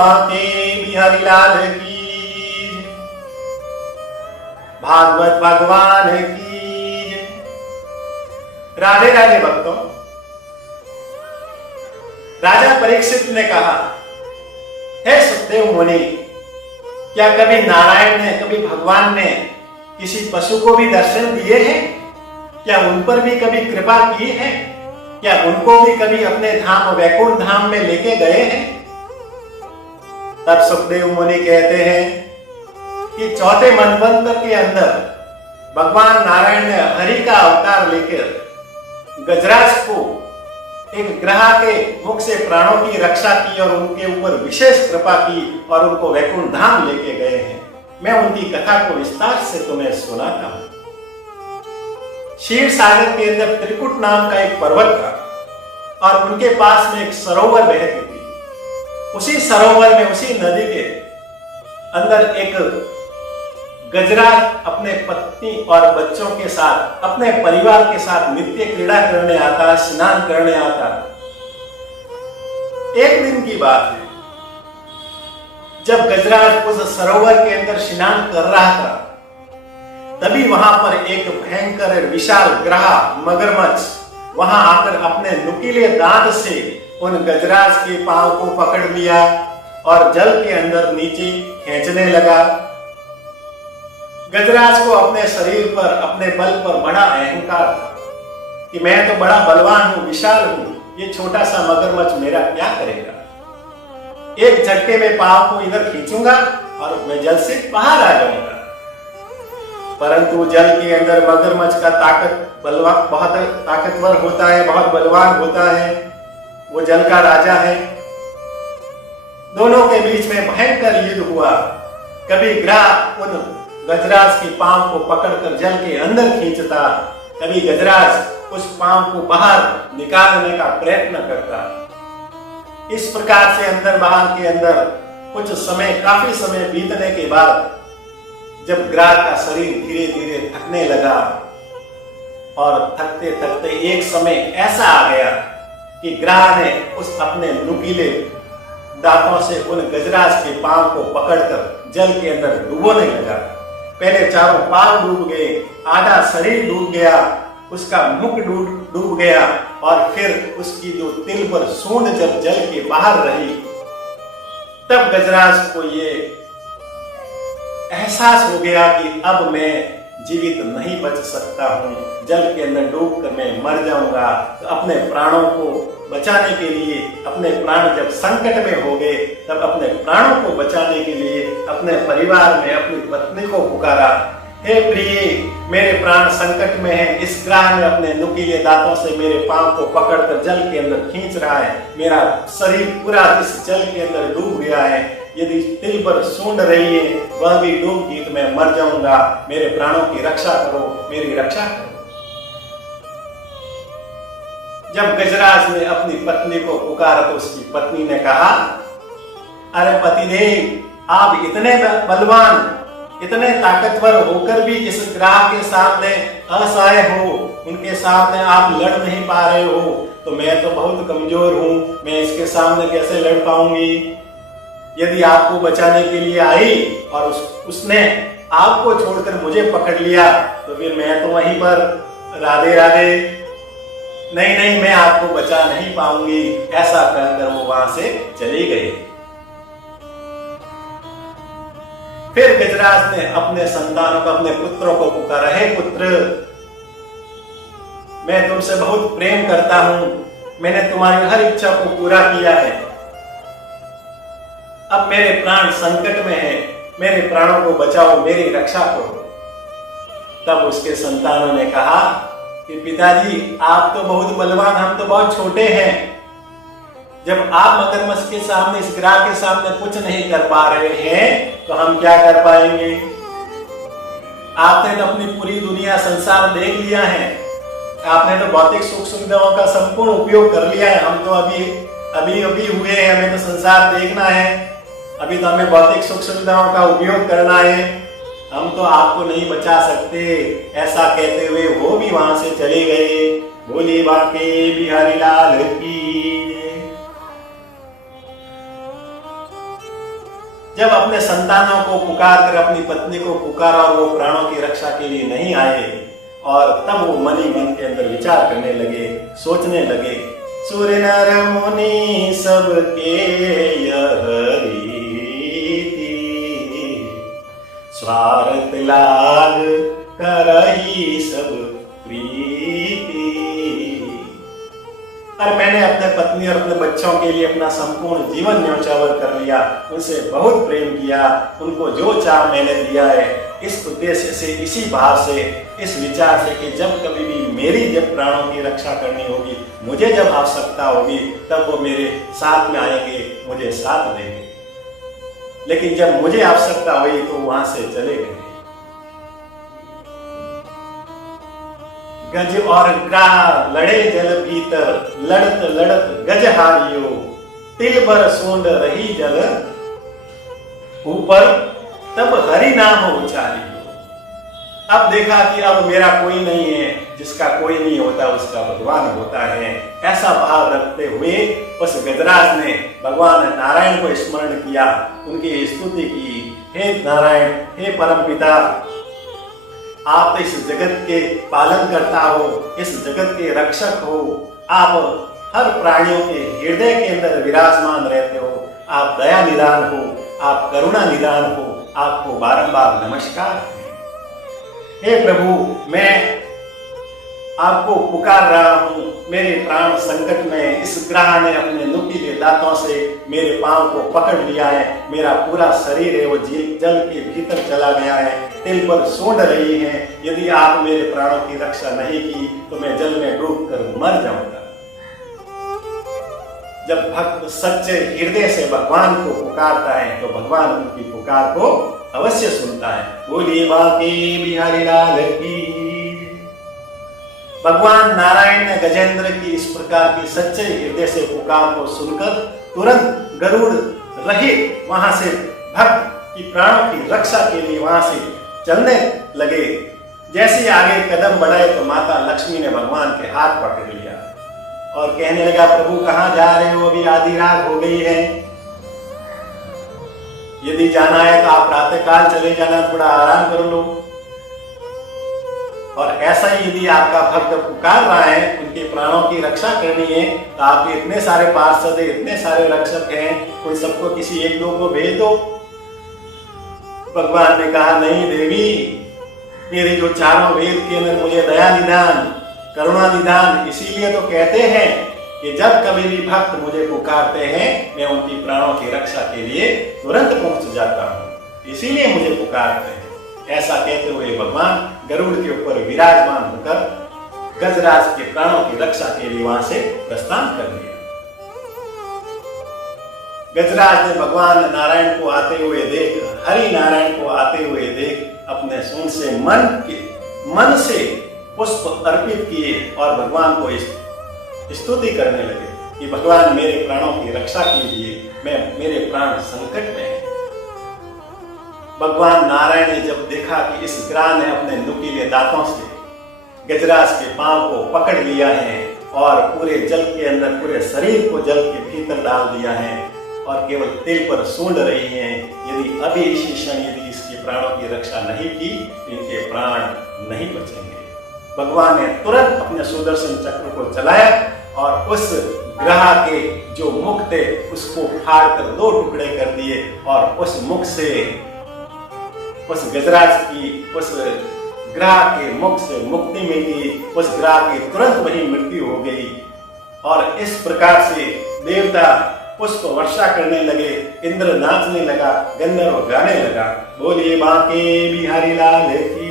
बांके बिहारी लाल की, भागवत भगवान की। राधे राधे भक्तों। राजा परीक्षित ने कहा, हे सुखदेव मुनि, क्या कभी नारायण ने, कभी भगवान ने किसी पशु को भी दर्शन दिए हैं? क्या उन पर भी कभी कृपा की है? क्या उनको भी कभी अपने धाम वैकुंठ धाम में लेके गए हैं? तब सुखदेव मुनि कहते हैं कि चौथे मनवंतर के अंदर भगवान नारायण ने हरि का अवतार लेकर गजराज को एक ग्रह के मुख से प्राणों की रक्षा की और उनके ऊपर विशेष कृपा की और उनको वैकुंठ धाम लेके गए हैं। मैं उनकी कथा को विस्तार से तुम्हें सुनाता हूं। क्षीर सागर के अंदर त्रिकुट नाम का एक पर्वत था और उनके पास में एक सरोवर बहती थी। उसी सरोवर में, उसी नदी के अंदर एक गजराज अपने पत्नी और बच्चों के साथ, अपने परिवार के साथ नित्य क्रीड़ा करने आता, स्नान करने आता। एक दिन की बात है, जब गजराज उस सरोवर के अंदर स्नान कर रहा था, तभी वहां पर एक भयंकर विशाल ग्रह मगरमच्छ वहां आकर अपने नुकीले दांत से उन गजराज के पांव को पकड़ लिया और जल के अंदर नीचे खींचने लगा। गजराज को अपने शरीर पर, अपने बल पर बड़ा अहंकार था कि मैं तो बड़ा बलवान हूं, विशाल हूं, ये छोटा सा मगरमच्छ मेरा क्या करेगा। एक झटके में पांव को इधर खींचूंगा और मैं जल से बाहर आ जाऊंगा। परंतु जल के अंदर मगरमच्छ का बहुत ताकतवर होता है, बहुत बलवान होता है, वो जल का राजा है। दोनों के बीच में भयंकर युद्ध हुआ। कभी ग्रह उन गजराज के पांव को पकड़कर जल के अंदर खींचता, कभी गजराज उस पांव को बाहर निकालने का प्रयत्न करता। इस प्रकार से अंदर बाहर के अंदर कुछ समय, काफी समय बीतने के बाद जब ग्राह का शरीर धीरे धीरे थकने लगा और थकते थकते एक समय ऐसा आ गया कि ग्राह ने उस अपने नुकीले दांतों से उन गजराज के पांव को पकड़कर जल के अंदर डुबोने लगा। पहले चारों पांव डूब गए, आधा शरीर डूब गया, उसका मुख डूब गया और फिर उसकी जो तिल पर सूंड जब जल के बाहर रही, तब गजराज को ये एहसास हो गया कि अब मैं जीवित नहीं बच सकता हूं, जल के अंदर डूबकर मैं मर जाऊंगा। तो अपने प्राणों को बचाने के लिए, अपने प्राण जब संकट में हो गए, तब अपने प्राणों को बचाने के लिए अपने परिवार में अपनी पत्नी को पुकारा, हे प्रिय, मेरे प्राण संकट में हैं। इस ग्रह ने अपने नुकीले दांतों से मेरे पांव को पकड़कर जल के अंदर खींच रहा है, मेरा शरीर पूरा इस जल के अंदर डूब गया है। यदि तिल पर सूंड रही है वह भी डूब गई तो मैं मर जाऊंगा, मेरे प्राणों की रक्षा करो, मेरी रक्षा करो। जब गजराज ने अपनी पत्नी को पुकारा तो उसकी पत्नी ने कहा, अरे पतिदेव, आप इतने बलवान, इतने ताकतवर होकर भी इस ग्रह के सामने असहाय हो, उनके सामने आप लड़ नहीं पा रहे हो, तो मैं तो बहुत कमजोर हूं, मैं इसके सामने कैसे लड़ पाऊंगी। यदि आपको बचाने के लिए आई और उसने आपको छोड़कर मुझे पकड़ लिया तो फिर मैं तो वहीं पर राधे राधे, नहीं नहीं, मैं आपको बचा नहीं पाऊंगी। ऐसा कहकर वो वहां से चली गई। फिर गजराज ने अपने संतानों को, अपने पुत्रों को पुकारा, हे पुत्र, मैं तुमसे बहुत प्रेम करता हूं, मैंने तुम्हारी हर इच्छा को पूरा किया है, अब मेरे प्राण संकट में हैं, मेरे प्राणों को बचाओ, मेरी रक्षा करो। तब उसके संतानों ने कहा कि पिताजी, आप तो बहुत बलवान, हम तो बहुत छोटे हैं। जब आप मगरमच्छ के सामने, इस ग्रह के सामने कुछ नहीं कर पा रहे हैं तो हम क्या कर पाएंगे। आपने तो अपनी पूरी दुनिया, संसार देख लिया है, आपने तो भौतिक सुख सुविधाओं का संपूर्ण उपयोग कर लिया है। हम तो अभी हुए हैं, हमें तो संसार देखना है, अभी तो हमें भौतिक सुख सुविधाओं का उपयोग करना है, हम तो आपको नहीं बचा सकते। ऐसा कहते हुए वो भी वहां से चले गए। भोले बाके बिहारी लाल की। जब अपने संतानों को पुकार कर अपनी पत्नी को पुकारा और वो प्राणों की रक्षा के लिए नहीं आए, और तब वो मन ही मन के अंदर विचार करने लगे, सोचने लगे, सूर्य नर मुनि सबके यह रीति, स्वार्थ लाग करही सब प्रीति। और मैंने अपने पत्नी और अपने बच्चों के लिए अपना संपूर्ण जीवन न्योछावर कर लिया, उनसे बहुत प्रेम किया, उनको जो चाह मैंने दिया है, इस उद्देश्य से, इसी भाव से, इस विचार से कि जब कभी भी मेरी जब प्राणों की रक्षा करनी होगी, मुझे जब आवश्यकता होगी, तब वो मेरे साथ में आएंगे, मुझे साथ देंगे। लेकिन जब मुझे आवश्यकता हुई तो वहां से चले गए। गज और ग्राह लड़े जल भीतर, लड़त लड़त गज हारियो, तिल भर सूंड रही जल ऊपर, तब हरि नाम उचारियो। अब देखा कि अब मेरा कोई नहीं है, जिसका कोई नहीं होता उसका भगवान होता है। ऐसा भाव रखते हुए उस गजराज ने भगवान नारायण को स्मरण किया, उनकी स्तुति की, हे नारायण, हे परम पिता, आप इस जगत के पालन करता हो, इस जगत के रक्षक हो, आप हर प्राणियों के हृदय के अंदर विराजमान रहते हो, आप दया निदान हो, आप करुणा निदान हो, आपको बारंबार नमस्कार। हे प्रभु, मैं आपको पुकार रहा हूं, मेरे प्राण संकट में, इस ग्रह ने अपने नुकीले दांतों से मेरे पांव को पकड़ लिया है, मेरा पूरा शरीर है वो जल के भीतर चला गया है, तिल पर सूंड रही है, यदि आप मेरे प्राणों की रक्षा नहीं की तो मैं जल में डूबकर मर जाऊंगा। जब भक्त सच्चे हृदय से भगवान को पुकारता है तो भगवान उनकी पुकार को अवश्य सुनता है। बोलिए बांके बिहारी लाल की। भगवान नारायण ने गजेंद्र की इस प्रकार की सच्चे हृदय से पुकार को सुनकर तुरंत गरुड़ रहित वहां से भक्त की प्राणों की रक्षा के लिए वहां से चलने लगे। जैसे आगे कदम बढ़ाए तो माता लक्ष्मी ने भगवान के हाथ पकड़ लिया और कहने लगा, प्रभु कहाँ जा रहे हो, अभी आधी रात हो गई है, यदि जाना है तो आप प्रातःकाल चले जाना, थोड़ा आराम कर लो। और ऐसा ही यदि आपका भक्त पुकार रहा है, उनके प्राणों की रक्षा करनी है, तो आपके इतने सारे पार्षद है, इतने सारे रक्षक हैं, कोई सबको किसी एक दो को भेज दो। भगवान ने कहा, नहीं देवी, मेरे जो चारों वेद के अंदर मुझे दया निदान, करुणा निदान, इसीलिए तो कहते हैं कि जब कभी भी भक्त मुझे पुकारते हैं, मैं उनकी प्राणों की रक्षा के लिए तुरंत पहुंच जाता हूं, इसीलिए मुझे पुकारते हैं। ऐसा कहते हुए भगवान गरुड़ के ऊपर विराजमान होकर गजराज के प्राणों की रक्षा के लिए वहां से प्रस्थान कर लिया। गजराज ने भगवान नारायण को आते हुए देख, हरि नारायण को आते हुए देख, अपने सूंड से मन से पुष्प अर्पित किए और भगवान को स्तुति करने लगे कि भगवान मेरे प्राणों की रक्षा कीजिए, मेरे प्राण संकट में है। भगवान नारायण ने जब देखा कि इस ग्राह ने अपने नुकीले दांतों से गजराज के पांव को पकड़ लिया है और पूरे जल के अंदर पूरे शरीर को जल के भीतर डाल दिया है और केवल तिल पर सूंड रही है, यदि अभी इसी क्षण यदि इसके प्राणों की रक्षा नहीं की तो इनके प्राण नहीं बचेंगे। भगवान ने तुरंत अपने सुदर्शन चक्र को चलाया और उस ग्रह के जो मुख थे उसको फाड़कर दो टुकड़े कर दिए और उस मुख से, उस गजराज की, उस ग्रह के मुख से मुक्ति मिली, उस ग्रह की तुरंत वही मृत्यु हो गई। और इस प्रकार से देवता पुष्प वर्षा करने लगे, इंद्र नाचने लगा, गंधर्व गाने लगा, बोलिए बांके बिहारी लाल की।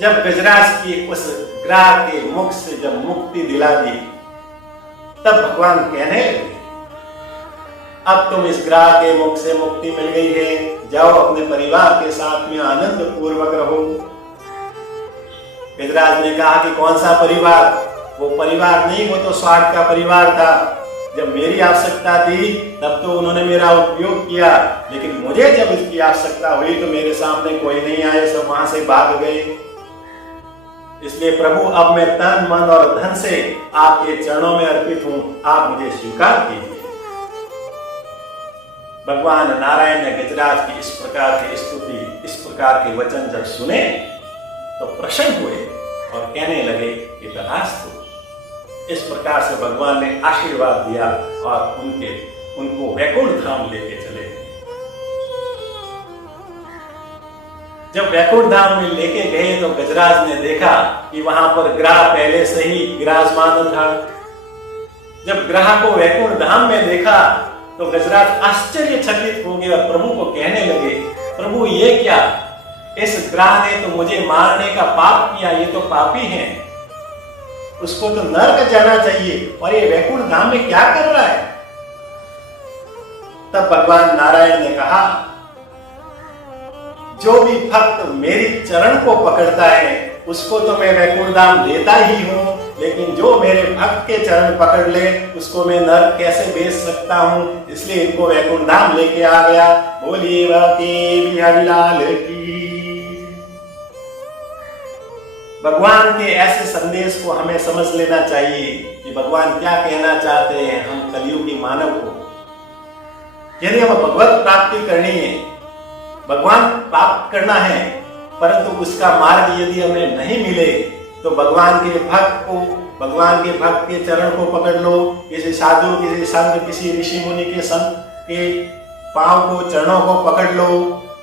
जब गजराज की उस ग्रह के मुख से जब मुक्ति दिला दी, तब भगवान कहने लगे, अब तुम इस ग्रह के मुख से मुक्ति मिल गई है, जाओ अपने परिवार के साथ में आनंद पूर्वक रहो। गजराज ने कहा कि कौन सा परिवार? वो परिवार नहीं, वो तो स्वार्थ का परिवार था। जब मेरी आवश्यकता थी तब तो उन्होंने मेरा उपयोग किया, लेकिन मुझे जब इसकी आवश्यकता हुई तो मेरे सामने कोई नहीं आए, सब वहां से भाग गए। इसलिए प्रभु, अब मैं तन मन और धन से आपके चरणों में अर्पित हूं, आप मुझे स्वीकार कीजिए। भगवान नारायण ने गजराज की इस प्रकार की स्तुति, इस प्रकार के वचन जब सुने तो प्रसन्न हुए और कहने लगे कि तथास्तु। इस प्रकार से भगवान ने आशीर्वाद दिया और उनको वैकुंठ धाम लेके चले गए। जब वैकुंठ धाम में लेके गए तो गजराज ने देखा कि वहां पर ग्रह पहले से ही विराजमान था। जब ग्रह को वैकुंठ धाम में देखा तो गजराज आश्चर्यचकित हो गए और प्रभु को कहने लगे, प्रभु ये क्या, इस ग्रह ने तो मुझे मारने का पाप किया, ये तो पापी है, उसको तो नरक जाना चाहिए और ये वैकुंठ धाम में क्या कर रहा है। तब भगवान नारायण ने कहा, जो भी भक्त मेरी चरण को पकड़ता है उसको तो मैं वैकुंठ धाम देता ही हूं, लेकिन जो मेरे भक्त के चरण पकड़ ले उसको मैं नरक कैसे भेज सकता हूं, इसलिए इनको वैकुंठ धाम लेके आ गया। बोलिए बाकी बिहारी लाल की। भगवान के ऐसे संदेश को हमें समझ लेना चाहिए कि भगवान क्या कहना चाहते हैं हम कलियुगी मानव को। यदि हमें भगवत प्राप्ति करनी है, भगवान प्राप्त करना है, परंतु उसका मार्ग यदि हमें नहीं मिले तो भगवान के भक्त के चरण को पकड़ लो, किसी साधु, किसी संत, किसी ऋषि मुनि के संत के पांव को, चरणों को पकड़ लो,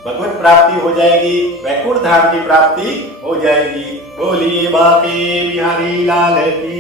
भगवत प्राप्ति हो जाएगी, वैकुंठ धाम की प्राप्ति हो जाएगी। बोलिए बाके बिहारी लाल की।